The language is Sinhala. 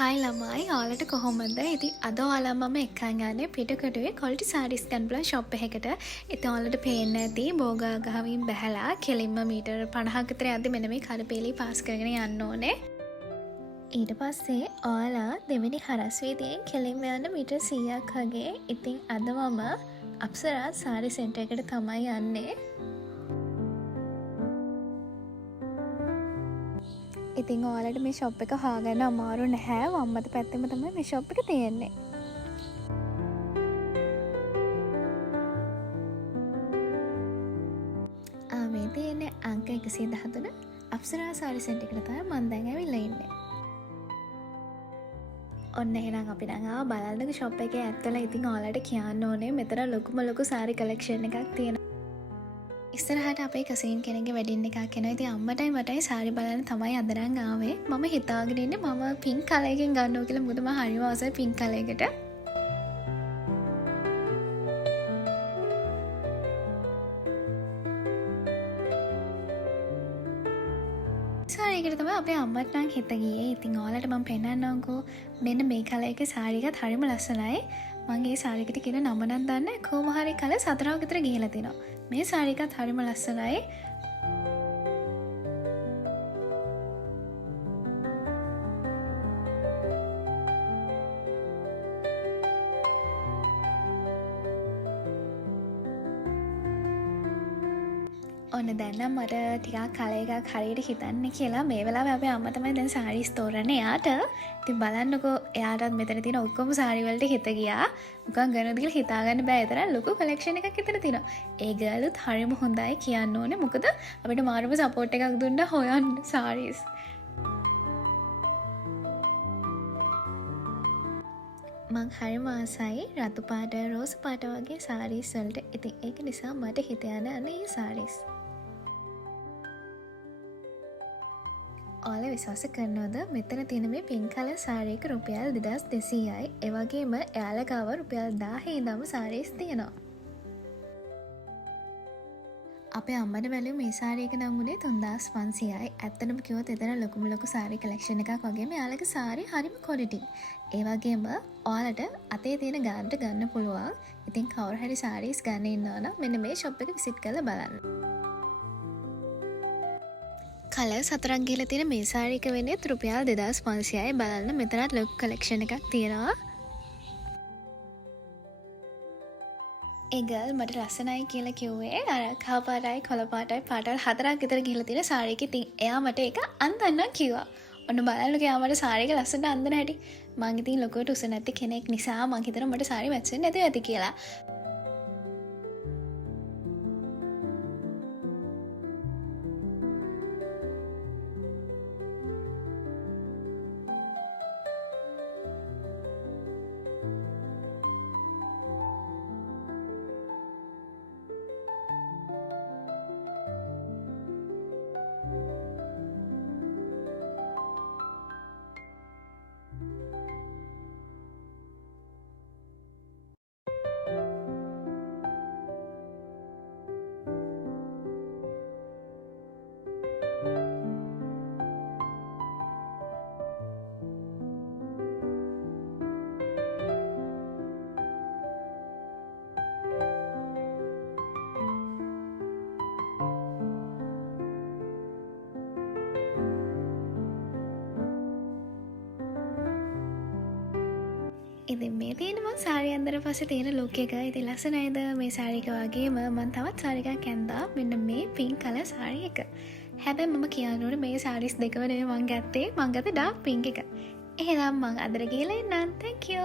හයි ළමයි ඔයාලට කොහොමද? ඉතින් අද ඔයාලා මම එක්කන් යන්නේ පිටකොටුවේ quality sarees ගන්න පුළුවන් shop එකකට. ඉතින් ඔයාලට පේන්න ඇති බෝගා ගහමින් බැහැලා කෙලින්ම මීටර 50ක විතර යද්දි මෙන්න මේ කරපේලි පාස් කරගෙන යන්න ඕනේ. ඊට පස්සේ ඔයාලා දෙවෙනි හරස් වීදියෙන් කෙලින්ම යන්න මීටර 100ක් වගේ. ඉතින් අද මම අප්සරා saree center එකට තමයි යන්නේ. ඉතින් ඔයාලට මේ ෂොප් එක හොයාගන්න අමාරු නැහැ. වම්මත පැත්තෙම තමයි මේ ෂොප් එක තියෙන්නේ. මේ තියෙන්නේ අංක 113 අප්සරා saree center එකට තමයි මම දැන් ඇවිල්ලා ඉන්නේ. ඔන්න එහෙනම් අපි දැන් ආවා බලන්නක ෂොප් එකේ ඇත්තලා. ඉතින් ඔයාලට කියන්න ඕනේ මෙතන ලොකු saree collection එකක් තියෙනවා. ඉස්සරහට අපේ කසීන් කෙනෙක්ගේ වෙඩින් එකක් එනවා. ඉතින් අම්මටයි මටයි සාරි බලන්න තමයි අද නම් ආවේ. මම හිතාගෙන ඉන්නේ මම පින්ක් කලර් එකෙන් ගන්නවා කියලා. මොකද මම හරිම ආසයි පින්ක් කලර් එකට. සාරි එකට තමයි අපේ අම්මට නම් හිත ගියේ. ඉතින් ඔයාලට මම පෙන්නන්නම්කෝ. මෙන්න මේ කලර් එකේ සාරි එකත් හරිම ලස්සනයි. මම මේ සාරි එකට කියන නම නම් දන්නේ නැහැ. කොහොම හරි කලර් 4ක් විතර ගිහලා තිනවා. මේ සාරි එකත් හරිම ලස්සනයි. ඔන්න දැන් නම් මට ටිකක් කලර් එකක් හරියට හිතන්නේ කියලා. මේ වෙලාවේ අපේ අම්මා තමයි දැන් සාරීස් තෝරන්නේ එයාට. ඉතින් බලන්නකෝ එයාටත් මෙතන තියෙන ඔක්කොම සාරි වලට හිත ගියා. මොකක් ගන්නද කියලා හිතා ගන්න බෑ. ඒ තරම් ලොකු කලෙක්ෂන් එකක් හිතට තියෙනවා. ඒ ගර්ල්ත් හරිම හොඳයි කියන්න ඕනේ. මොකද අපිට මාරුම සපෝට් එකක් දුන්නා හොයන්න සාරීස්. මං හරිම ආසයි රතු පාට රෝස් පාට වගේ සාරීස් වලට. ඉතින් ඒක නිසා මට හිත යන අනේ සාරීස්. ඔයාලා විශ්වාස කරනවද මෙතන තියෙන මේ පින්ක් කලර් සාරි එක රුපියල් 2200යි. ඒ වගේම එයාලා ගාව රුපියල් 1000 ඉඳන්ම සාරීස් තියෙනවා. අපේ අම්මට බැලුවේ මේ සාරි එක නම් උනේ 3500යි. ඇත්තටම කිව්වොත් එතන ලොකු සාරි කලෙක්ෂන් එකක් වගේම එයාලගේ සාරි හරිම ක්වොලිටි. ඒ වගේම ඔයාලට අතේ තියෙන ගානට ගන්න පුළුවන්. ඉතින් කවුරු හරි සාරීස් ගන්න ඉන්නවා නම් මෙන්න මේ ෂොප් එක විසිට් කරලා බලන්න. කලර් 4ක් ගිහලා තියෙන මේ සාරි එක වෙන්නේ රුපියල් 2500යි. බලන්න මෙතනත් ලොකු කලෙක්ෂන් එකක් තියෙනවා. ඒ ගර්ල් මට ලස්සනයි කියලා කිව්වේ අර කහ පාටයි කොළ පාටයි පාටවල් 4ක් විතර ගිහලා තියෙන සාරි එක. ඉතින් එයා මට ඒක අන්දන්න කිව්වා. ඔන්න බලන්නකෝ එයා මට සාරි එක ලස්සනට අන්දන හැටි. මං ඉතින් ලොකුවට උස නැති කෙනෙක් නිසා මං හිතනවා මට සාරි මැච් වෙන්නේ නැතුව ඇති කියලා. ඉතින් මේ තියෙන මං සාරි අන්දර පස්සේ තියෙන ලුක් එක ඉතින් ලස්සනයිද? මේ සාරි එක වගේම මං තවත් සාරි එකක් ඇඳා. මෙන්න මේ පින්ක් කලර් සාරි එක. හැබැයි මම කියන්න ඕනේ මේ සාරීස් දෙකම නෙමෙයි මං ගත්තේ. මං ගත්තේ ඩාර්ක් පින්ක් එක. එහෙනම් මං අදට ගිහලා එන්නම්. Thank you.